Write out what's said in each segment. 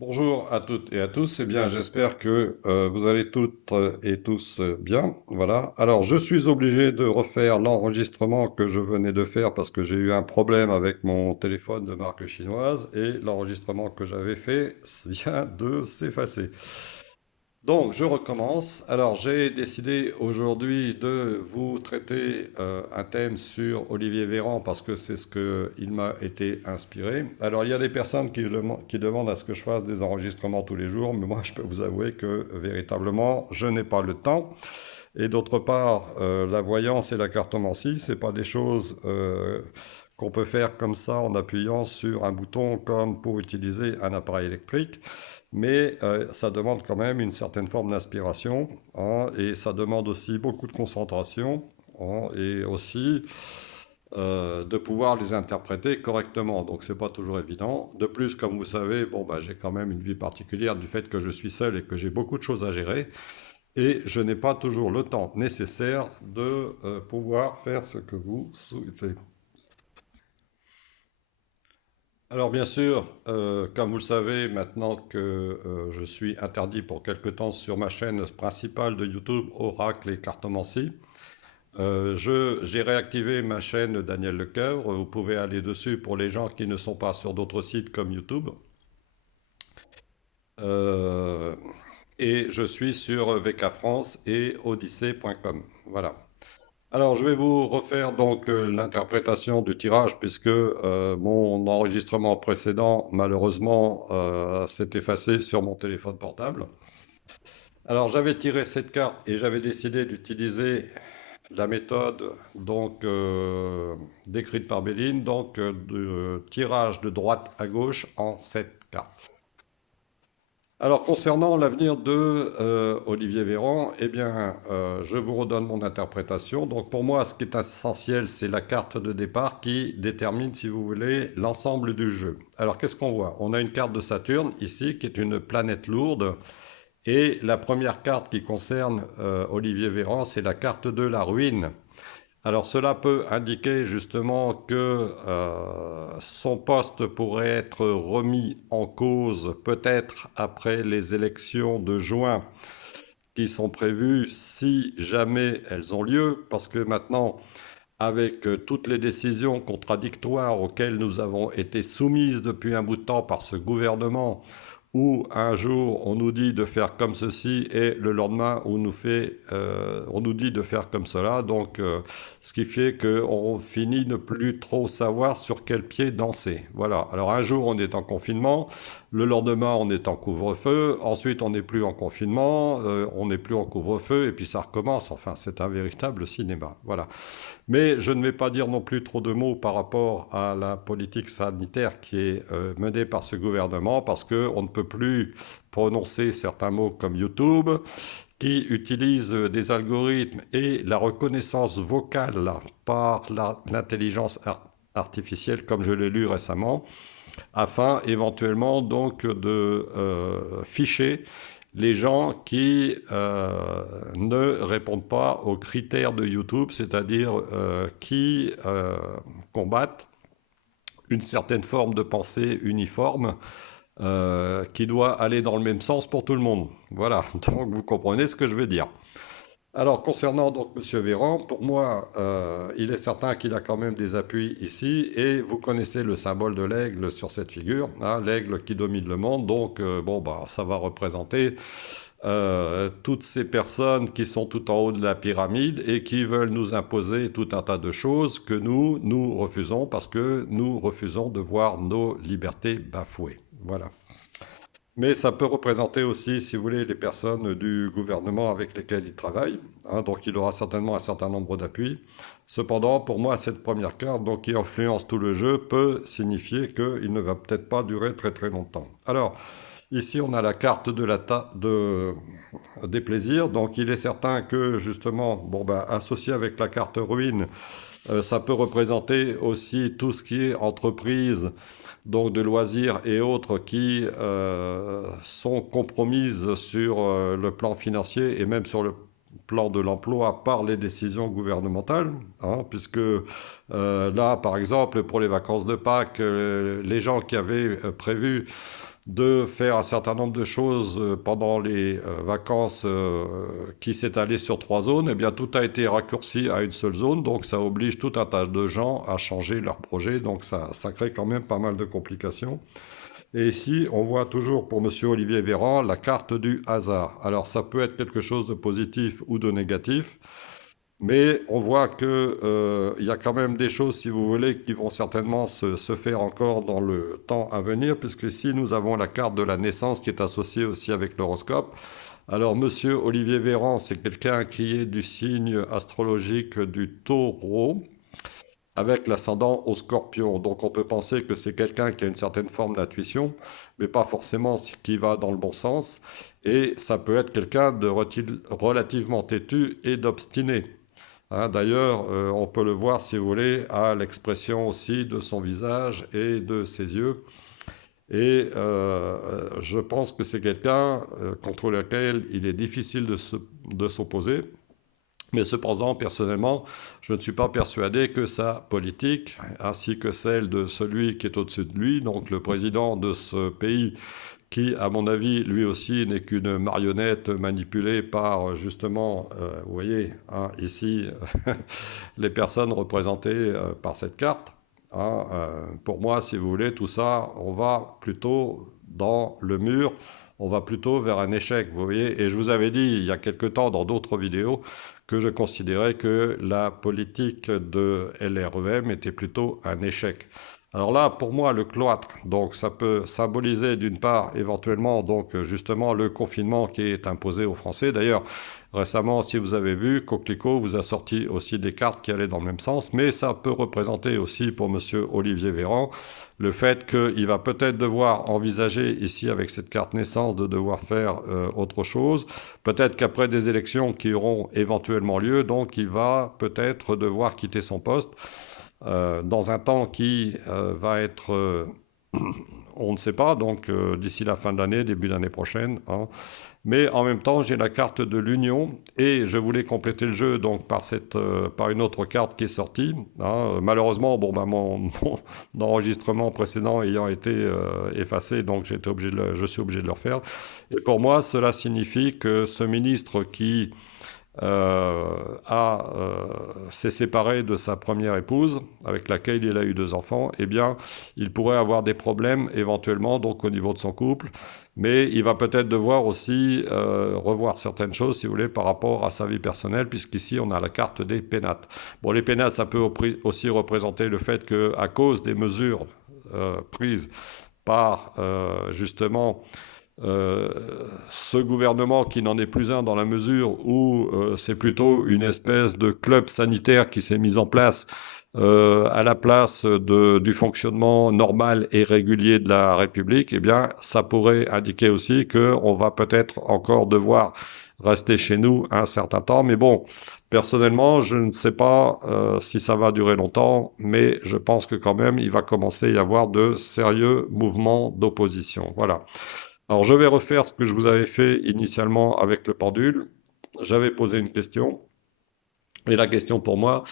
Bonjour à toutes et à tous. Eh bien, j'espère que vous allez toutes et tous bien. Voilà. Alors, je suis obligé de refaire l'enregistrement que je venais de faire parce que j'ai eu un problème avec mon téléphone de marque chinoise et l'enregistrement que j'avais fait vient de s'effacer. Donc, je recommence. Alors, j'ai décidé aujourd'hui de vous traiter un thème sur Olivier Véran parce que c'est ce que il m'a été inspiré. Alors, il y a des personnes qui demandent à ce que je fasse des enregistrements tous les jours, mais moi, je peux vous avouer que véritablement, je n'ai pas le temps. Et d'autre part, la voyance et la cartomancie, c'est pas des choses qu'on peut faire comme ça en appuyant sur un bouton comme pour utiliser un appareil électrique. Mais ça demande quand même une certaine forme d'inspiration, hein, et ça demande aussi beaucoup de concentration, hein, et aussi de pouvoir les interpréter correctement. Donc c'est pas toujours évident. De plus, comme vous savez, bon, bah, j'ai quand même une vie particulière du fait que je suis seul et que j'ai beaucoup de choses à gérer. Et je n'ai pas toujours le temps nécessaire de pouvoir faire ce que vous souhaitez. Alors bien sûr, comme vous le savez, maintenant que je suis interdit pour quelque temps sur ma chaîne principale de YouTube, Oracle et Cartomancie, j'ai réactivé ma chaîne Daniel Lecoeuvre. Vous pouvez aller dessus pour les gens qui ne sont pas sur d'autres sites comme YouTube. Euh, et je suis sur VK France et odyssée.com. Voilà. Alors, je vais vous refaire donc l'interprétation du tirage puisque mon enregistrement précédent, malheureusement, s'est effacé sur mon téléphone portable. Alors, j'avais tiré cette carte et j'avais décidé d'utiliser la méthode donc décrite par Béline, donc de tirage de droite à gauche en 7 cartes. Alors, concernant l'avenir de Olivier Véran, eh bien, je vous redonne mon interprétation. Donc, pour moi, ce qui est essentiel, c'est la carte de départ qui détermine, si vous voulez, l'ensemble du jeu. Alors, qu'est-ce qu'on voit? On a une carte de Saturne ici, qui est une planète lourde. Et la première carte qui concerne Olivier Véran, c'est la carte de la ruine. Alors cela peut indiquer justement que son poste pourrait être remis en cause peut-être après les élections de juin qui sont prévues si jamais elles ont lieu, parce que maintenant, avec toutes les décisions contradictoires auxquelles nous avons été soumises depuis un bout de temps par ce gouvernement, où un jour on nous dit de faire comme ceci et le lendemain on nous dit de faire comme cela. Donc, ce qui fait qu'on finit ne plus trop savoir sur quel pied danser. Voilà. Alors un jour on est en confinement, le lendemain on est en couvre-feu, ensuite on n'est plus en confinement, on n'est plus en couvre-feu et puis ça recommence. Enfin, c'est un véritable cinéma. Voilà. Mais je ne vais pas dire non plus trop de mots par rapport à la politique sanitaire qui est menée par ce gouvernement, parce qu'on ne peut plus prononcer certains mots comme YouTube, qui utilise des algorithmes et la reconnaissance vocale par l'intelligence artificielle, comme je l'ai lu récemment, afin éventuellement donc de ficher les gens qui ne répondent pas aux critères de YouTube, c'est-à-dire qui combattent une certaine forme de pensée uniforme qui doit aller dans le même sens pour tout le monde. Voilà, donc vous comprenez ce que je veux dire. Alors, concernant donc Monsieur Véran, pour moi, il est certain qu'il a quand même des appuis ici, et vous connaissez le symbole de l'aigle sur cette figure, hein, l'aigle qui domine le monde. Donc, bon, bah, ça va représenter toutes ces personnes qui sont tout en haut de la pyramide et qui veulent nous imposer tout un tas de choses que nous refusons parce que nous refusons de voir nos libertés bafouées. Voilà. Mais ça peut représenter aussi, si vous voulez, les personnes du gouvernement avec lesquelles il travaille, hein, donc il aura certainement un certain nombre d'appuis. Cependant, pour moi, cette première carte, donc, qui influence tout le jeu, peut signifier qu'il ne va peut-être pas durer très très longtemps. Alors, ici, on a la carte des plaisirs. Donc, il est certain que, justement, bon, bah, associé avec la carte ruine, ça peut représenter aussi tout ce qui est entreprise, donc de loisirs et autres qui sont compromises sur le plan financier et même sur le plan de l'emploi par les décisions gouvernementales, hein, puisque là, par exemple, pour les vacances de Pâques, les gens qui avaient prévu de faire un certain nombre de choses pendant les vacances qui s'étalaient sur 3 zones, eh bien tout a été raccourci à une seule zone, donc ça oblige tout un tas de gens à changer leur projet, donc ça crée quand même pas mal de complications. Et ici, on voit toujours pour Monsieur Olivier Véran la carte du hasard. Alors ça peut être quelque chose de positif ou de négatif. Mais on voit que, il y a quand même des choses, si vous voulez, qui vont certainement se faire encore dans le temps à venir, puisque ici, nous avons la carte de la naissance qui est associée aussi avec l'horoscope. Alors, Monsieur Olivier Véran, c'est quelqu'un qui est du signe astrologique du Taureau, avec l'ascendant au Scorpion. Donc, on peut penser que c'est quelqu'un qui a une certaine forme d'intuition, mais pas forcément ce qui va dans le bon sens. Et ça peut être quelqu'un de relativement têtu et d'obstiné. Hein, d'ailleurs, on peut le voir, si vous voulez, à l'expression aussi de son visage et de ses yeux. Et je pense que c'est quelqu'un contre lequel il est difficile de s'opposer. Mais cependant, personnellement, je ne suis pas persuadé que sa politique, ainsi que celle de celui qui est au-dessus de lui, donc le président de ce pays, qui, à mon avis, lui aussi n'est qu'une marionnette manipulée par, justement, vous voyez, hein, ici, les personnes représentées par cette carte. Hein, pour moi, si vous voulez, tout ça, on va plutôt dans le mur, on va plutôt vers un échec, vous voyez. Et je vous avais dit il y a quelque temps dans d'autres vidéos que je considérais que la politique de LREM était plutôt un échec. Alors là, pour moi, le cloître, donc ça peut symboliser d'une part éventuellement donc justement le confinement qui est imposé aux Français. D'ailleurs, récemment, si vous avez vu, Coquelicot vous a sorti aussi des cartes qui allaient dans le même sens, mais ça peut représenter aussi pour Monsieur Olivier Véran le fait qu'il va peut-être devoir envisager ici avec cette carte naissance de devoir faire autre chose. Peut-être qu'après des élections qui auront éventuellement lieu, donc il va peut-être devoir quitter son poste dans un temps qui va être, on ne sait pas, donc d'ici la fin de l'année, début d'année prochaine. Hein. Mais en même temps, j'ai la carte de l'Union et je voulais compléter le jeu donc par une autre carte qui est sortie. Hein. Malheureusement, bon, bah, mon enregistrement précédent ayant été effacé, donc je suis obligé de le refaire. Et pour moi, cela signifie que ce ministre qui s'est séparé de sa première épouse, avec laquelle il a eu 2 enfants, eh bien, il pourrait avoir des problèmes éventuellement donc au niveau de son couple, mais il va peut-être devoir aussi revoir certaines choses, si vous voulez, par rapport à sa vie personnelle, puisqu'ici on a la carte des pénates. Bon, les pénates, ça peut aussi représenter le fait qu'à cause des mesures prises par justement euh, ce gouvernement qui n'en est plus un dans la mesure où c'est plutôt une espèce de club sanitaire qui s'est mis en place à la place du fonctionnement normal et régulier de la République, eh bien, ça pourrait indiquer aussi qu'on va peut-être encore devoir rester chez nous un certain temps. Mais bon, personnellement, je ne sais pas si ça va durer longtemps, mais je pense que quand même, il va commencer à y avoir de sérieux mouvements d'opposition. Voilà. Alors, je vais refaire ce que je vous avais fait initialement avec le pendule. J'avais posé une question, et la question pour moi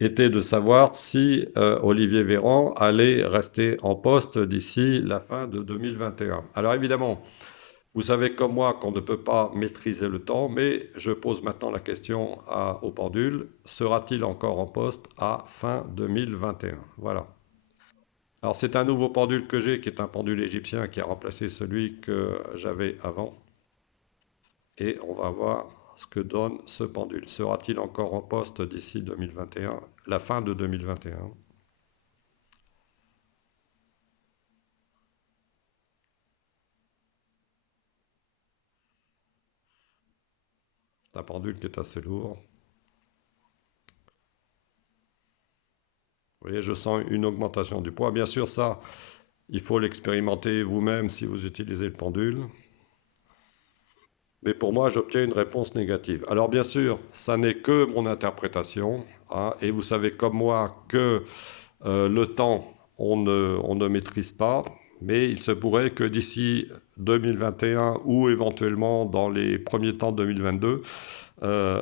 était de savoir si Olivier Véran allait rester en poste d'ici la fin de 2021. Alors évidemment, vous savez comme moi qu'on ne peut pas maîtriser le temps, mais je pose maintenant la question au pendule. Sera-t-il encore en poste à fin 2021? Voilà. Alors c'est un nouveau pendule que j'ai, qui est un pendule égyptien qui a remplacé celui que j'avais avant. Et on va voir ce que donne ce pendule. Sera-t-il encore en poste d'ici 2021, la fin de 2021? C'est un pendule qui est assez lourd. Vous voyez, je sens une augmentation du poids. Bien sûr, ça, il faut l'expérimenter vous-même si vous utilisez le pendule. Mais pour moi, j'obtiens une réponse négative. Alors bien sûr, ça n'est que mon interprétation. Hein, et vous savez comme moi que le temps, on ne maîtrise pas. Mais il se pourrait que d'ici 2021 ou éventuellement dans les premiers temps 2022,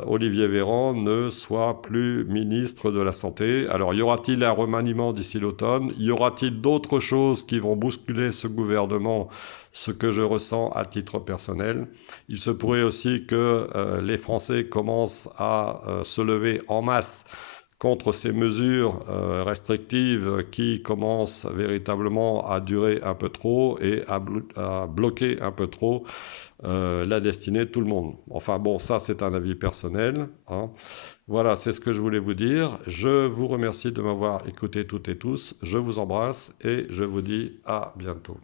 Olivier Véran ne soit plus ministre de la Santé. Alors, y aura-t-il un remaniement d'ici l'automne? Y aura-t-il d'autres choses qui vont bousculer ce gouvernement? Ce que je ressens à titre personnel. Il se pourrait aussi que les Français commencent à se lever en masse contre ces mesures restrictives qui commencent véritablement à durer un peu trop et à bloquer un peu trop la destinée de tout le monde. Enfin bon, ça c'est un avis personnel, hein. Voilà, c'est ce que je voulais vous dire. Je vous remercie de m'avoir écouté toutes et tous. Je vous embrasse et je vous dis à bientôt.